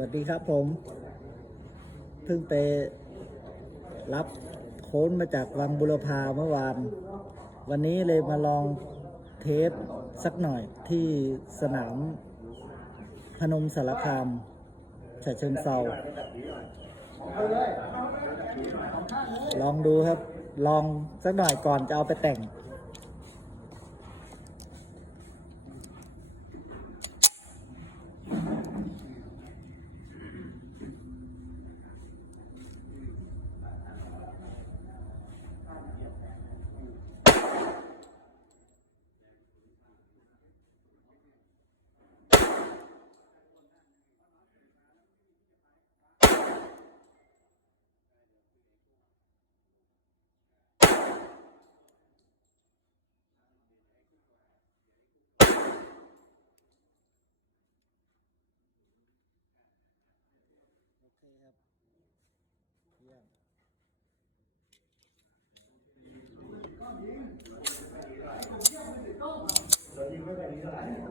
วัสดีครับผม เพิ่งไปรับโค้นมาจากวังบุรพาเมื่อวาน วันนี้เลยมาลองเทสสักหน่อยที่สนามพนมสารคามฉะเชิงเซาลองดูครับ ลองสักหน่อยก่อนจะเอาไปแต่ง